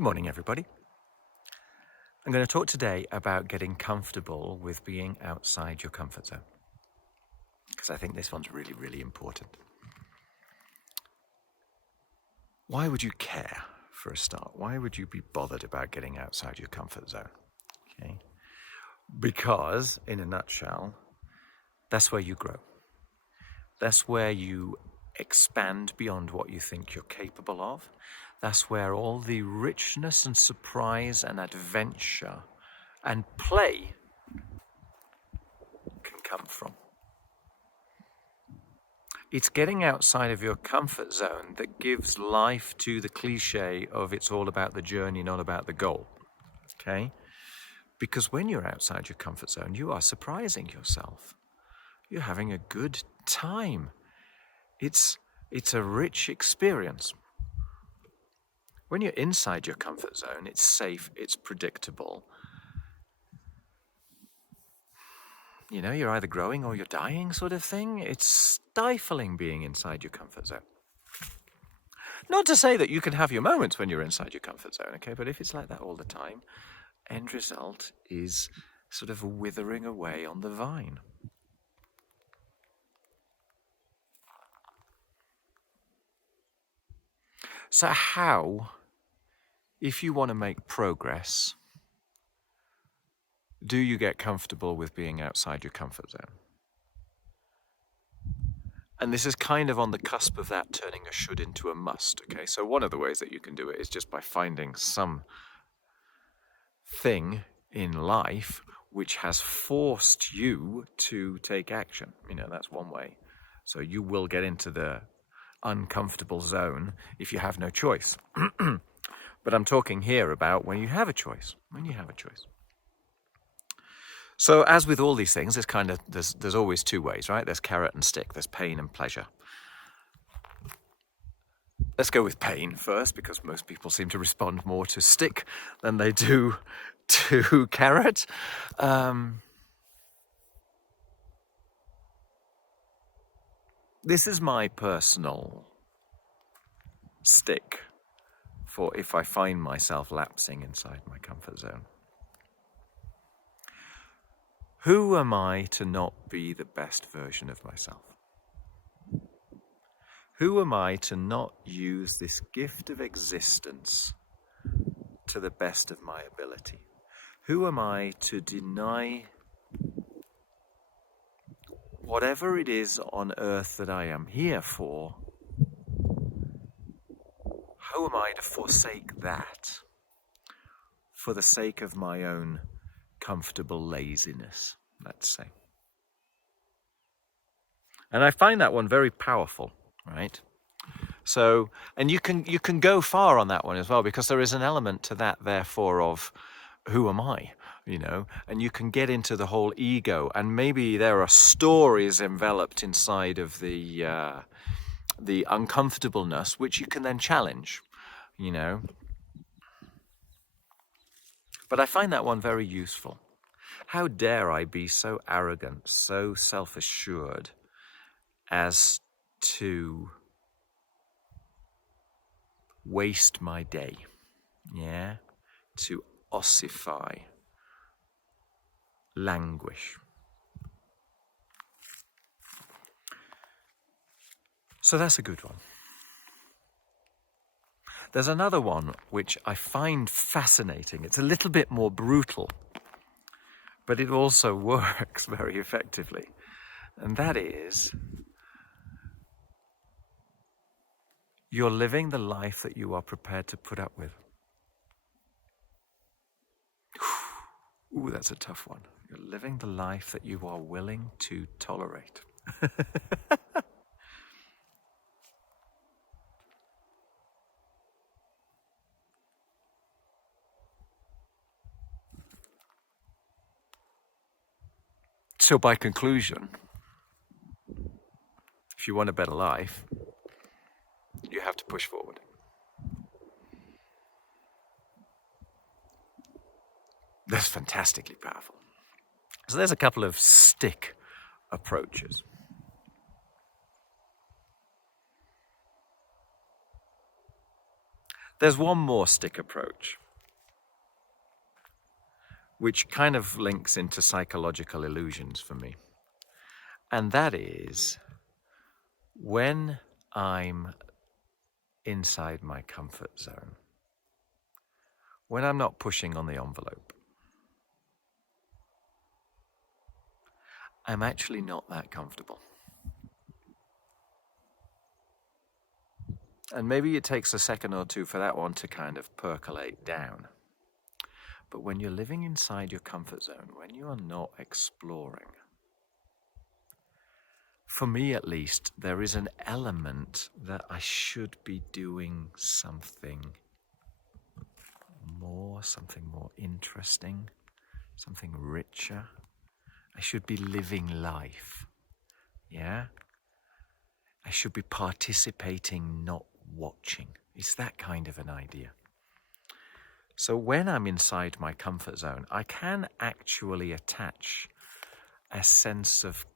Good morning, everybody. I'm going to talk today about getting comfortable with being outside your comfort zone, because I think this one's really, really important. Why would you care, for a start? Why would you be bothered about getting outside your comfort zone? Okay. Because, in a nutshell, that's where you grow. That's where you expand beyond what you think you're capable of. That's where all the richness and surprise and adventure and play can come from. It's getting outside of your comfort zone that gives life to the cliche of it's all about the journey, not about the goal. Okay? Because when you're outside your comfort zone, you are surprising yourself. You're having a good time. It's a rich experience. When you're inside your comfort zone, it's safe, it's predictable. You know, you're either growing or you're dying sort of thing. It's stifling being inside your comfort zone. Not to say that you can have your moments when you're inside your comfort zone, okay? But if it's like that all the time, end result is sort of withering away on the vine. So how, if you want to make progress, do you get comfortable with being outside your comfort zone? And this is kind of on the cusp of that turning a should into a must, okay? So one of the ways that you can do it is just by finding some thing in life which has forced you to take action. You know, that's one way. So you will get into the uncomfortable zone if you have no choice. But I'm talking here about when you have a choice. So as with all these things, there's always two ways, right? There's carrot and stick. There's pain and pleasure. Let's go with pain first, because most people seem to respond more to stick than they do to carrot. This is my personal stick for if I find myself lapsing inside my comfort zone. Who am I to not be the best version of myself? Who am I to not use this gift of existence to the best of my ability? Who am I to deny whatever it is on earth that I am here for? Who am I to forsake that for the sake of my own comfortable laziness, let's say? And I find that one very powerful, right? So, and you can go far on that one as well, because there is an element to that, therefore, of who am I, you know? And you can get into the whole ego, and maybe there are stories enveloped inside of the uncomfortableness, which you can then challenge, you know? But I find that one very useful. How dare I be so arrogant, so self-assured as to waste my day, yeah? To ossify, languish. So that's a good one. There's another one which I find fascinating. It's a little bit more brutal, but it also works very effectively. And that is, you're living the life that you are prepared to put up with. Ooh, that's a tough one. You're living the life that you are willing to tolerate. So by conclusion, if you want a better life, you have to push forward. That's fantastically powerful. So there's a couple of stick approaches. There's one more stick approach, which kind of links into psychological illusions for me. And that is when I'm inside my comfort zone, when I'm not pushing on the envelope, I'm actually not that comfortable. And maybe it takes a second or two for that one to kind of percolate down. But when you're living inside your comfort zone, when you are not exploring, for me at least, there is an element that I should be doing something more interesting, something richer. I should be living life. Yeah? I should be participating, not watching. It's that kind of an idea. So when I'm inside my comfort zone, I can actually attach a sense of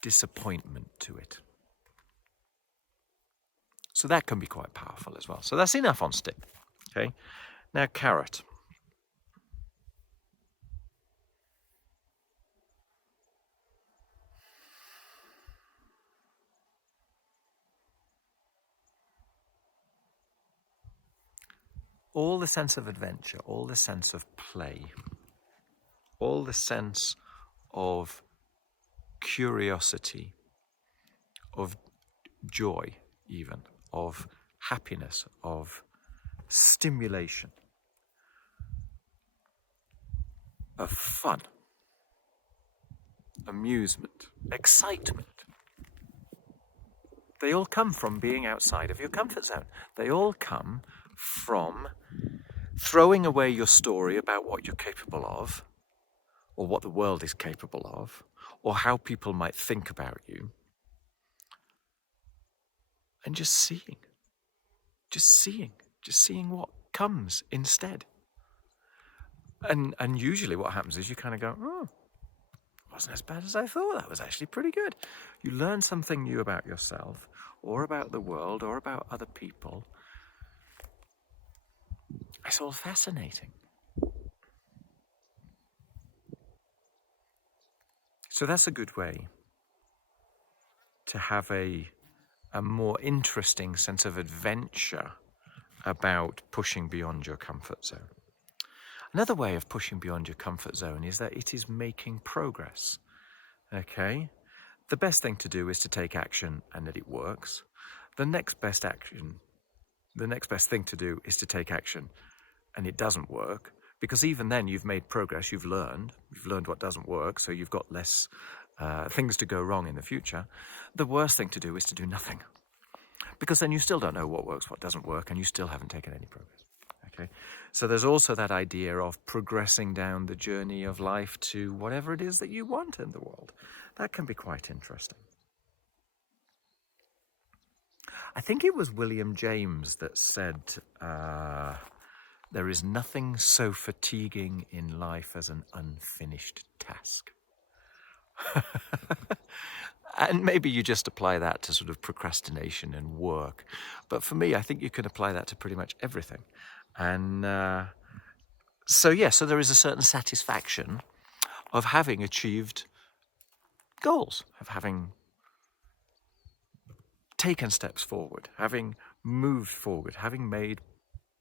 disappointment to it. So that can be quite powerful as well. So that's enough on stick. Okay. Now carrot. All the sense of adventure, all the sense of play, all the sense of curiosity, of joy even, of happiness, of stimulation, of fun, amusement, excitement. They all come from being outside of your comfort zone. They all come from throwing away your story about what you're capable of, or what the world is capable of, or how people might think about you, and just seeing what comes instead. And usually what happens is you kind of go, oh, it wasn't as bad as I thought. That was actually pretty good. You learn something new about yourself, or about the world, or about other people. It's all fascinating. So that's a good way to have a more interesting sense of adventure about pushing beyond your comfort zone. Another way of pushing beyond your comfort zone is that it is making progress. Okay? The best thing to do is to take action and that it works. The next best thing to do is to take action and it doesn't work, because even then you've made progress, you've learned what doesn't work, so you've got less things to go wrong in the future. The worst thing to do is to do nothing, because then you still don't know what works, what doesn't work, and you still haven't taken any progress. Okay, so there's also that idea of progressing down the journey of life to whatever it is that you want in the world. That can be quite interesting. I think it was William James that said, there is nothing so fatiguing in life as an unfinished task. And maybe you just apply that to sort of procrastination and work. But for me, I think you can apply that to pretty much everything. And so there is a certain satisfaction of having achieved goals, of having taken steps forward, having moved forward, having made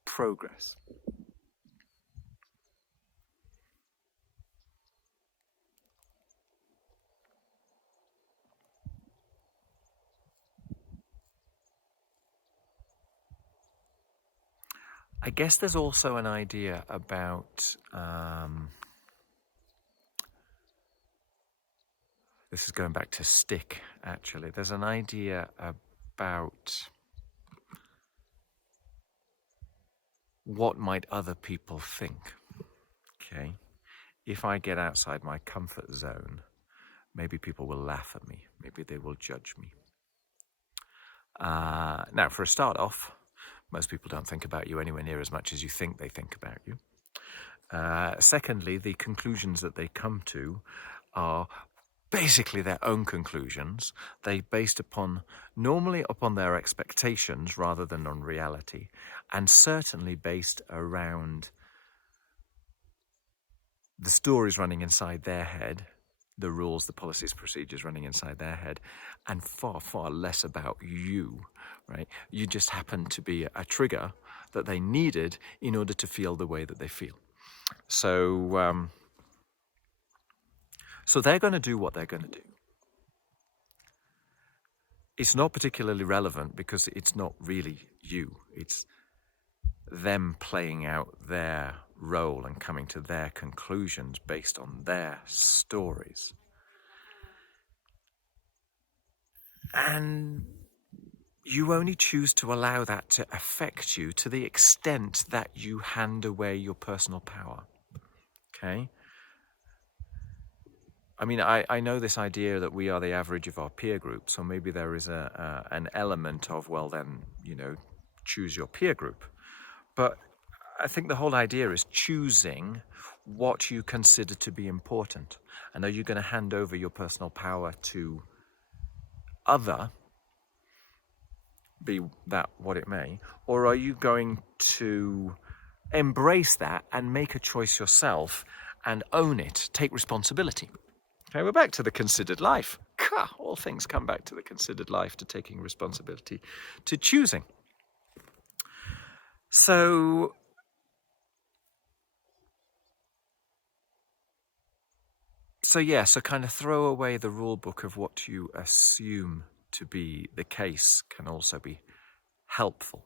progress. I guess there's also an idea about, this is going back to stick, actually. There's an idea about what might other people think, okay? If I get outside my comfort zone, maybe people will laugh at me. Maybe they will judge me. Now, for a start off, most people don't think about you anywhere near as much as you think they think about you. Secondly, the conclusions that they come to are basically their own conclusions. They based normally upon their expectations rather than on reality, and certainly based around the stories running inside their head, the rules, the policies, procedures running inside their head, and far, far less about you, right? You just happen to be a trigger that they needed in order to feel the way that they feel. So, so they're going to do what they're going to do. It's not particularly relevant because it's not really you. It's them playing out their role and coming to their conclusions based on their stories. And you only choose to allow that to affect you to the extent that you hand away your personal power. Okay? I mean, I know this idea that we are the average of our peer group, so maybe there is an element of, well, then, choose your peer group. But I think the whole idea is choosing what you consider to be important. And are you going to hand over your personal power to other, be that what it may, or are you going to embrace that and make a choice yourself and own it, take responsibility? Okay, we're back to the considered life. All things come back to the considered life, to taking responsibility, to choosing. So kind of throw away the rule book of what you assume to be the case can also be helpful.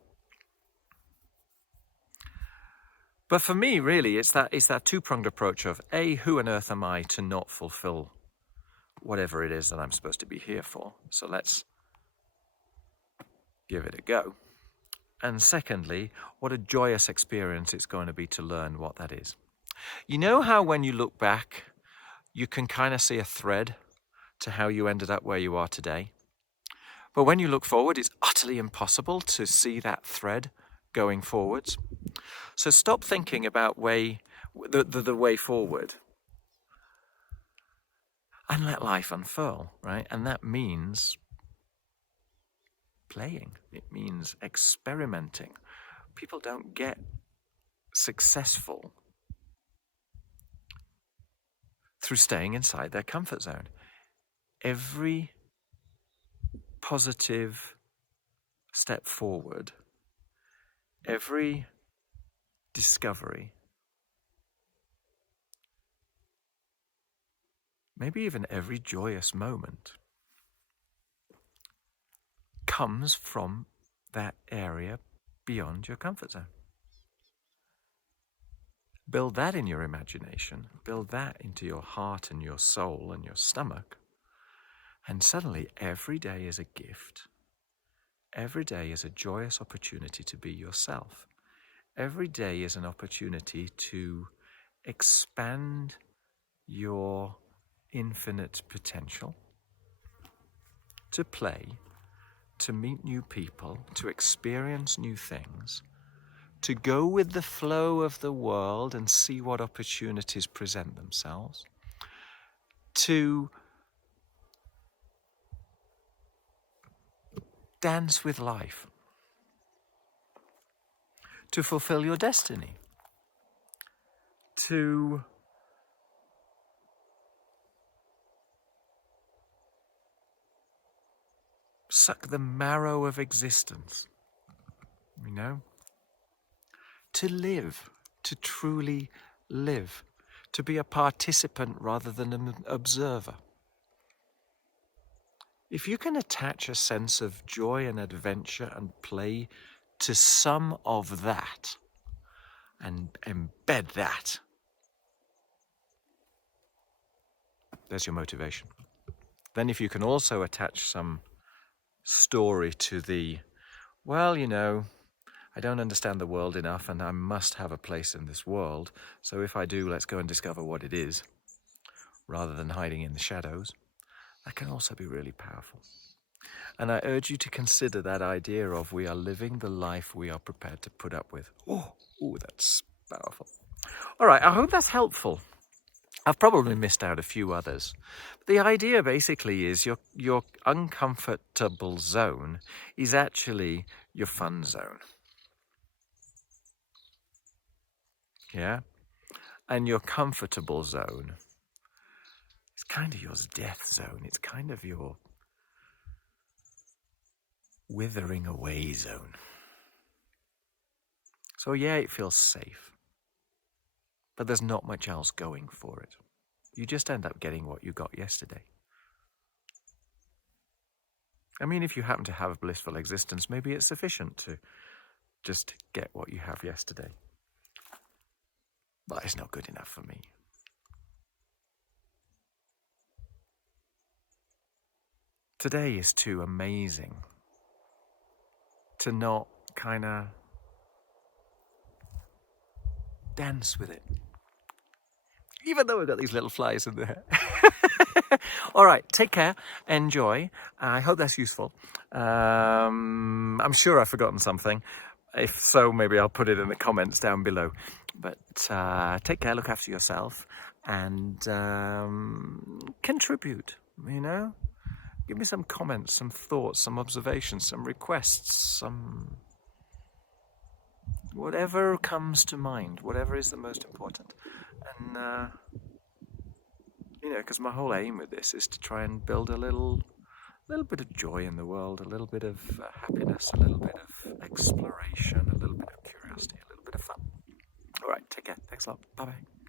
But for me, really, it's that two-pronged approach of A, who on earth am I to not fulfill whatever it is that I'm supposed to be here for? So let's give it a go. And secondly, what a joyous experience it's going to be to learn what that is. You know how when you look back, you can kind of see a thread to how you ended up where you are today? But when you look forward, it's utterly impossible to see that thread going forwards. So stop thinking about the way forward and let life unfurl, right? And that means playing. It means experimenting. People don't get successful through staying inside their comfort zone. Every positive step forward, every discovery, maybe even every joyous moment, comes from that area beyond your comfort zone. Build that in your imagination, build that into your heart and your soul and your stomach, and suddenly every day is a gift. Every day is a joyous opportunity to be yourself. Every day is an opportunity to expand your infinite potential, to play, to meet new people, to experience new things, to go with the flow of the world and see what opportunities present themselves, to dance with life, to fulfill your destiny, to suck the marrow of existence, to live, to truly live, to be a participant rather than an observer. If you can attach a sense of joy and adventure and play to some of that and embed that, there's your motivation. Then if you can also attach some story to the, I don't understand the world enough and I must have a place in this world, so if I do, let's go and discover what it is, rather than hiding in the shadows, that can also be really powerful. And I urge you to consider that idea of we are living the life we are prepared to put up with. Oh, that's powerful. All right, I hope that's helpful. I've probably missed out a few others. But the idea basically is your uncomfortable zone is actually your fun zone. Yeah? And your comfortable zone is kind of your death zone. It's kind of your withering away zone. So yeah, it feels safe. But there's not much else going for it. You just end up getting what you got yesterday. I mean, if you happen to have a blissful existence, maybe it's sufficient to just get what you have yesterday. But it's not good enough for me. Today is too amazing to not kind of dance with it. Even though we've got these little flies in there. All right, take care, enjoy. I hope that's useful. I'm sure I've forgotten something. If so, maybe I'll put it in the comments down below. But take care, look after yourself, and contribute, you know? Give me some comments, some thoughts, some observations, some requests, some... whatever comes to mind, whatever is the most important. And, you know, because my whole aim with this is to try and build a little bit of joy in the world, a little bit of happiness, a little bit of exploration, a little bit of curiosity, a little bit of fun. All right, take care. Thanks a lot. Bye-bye.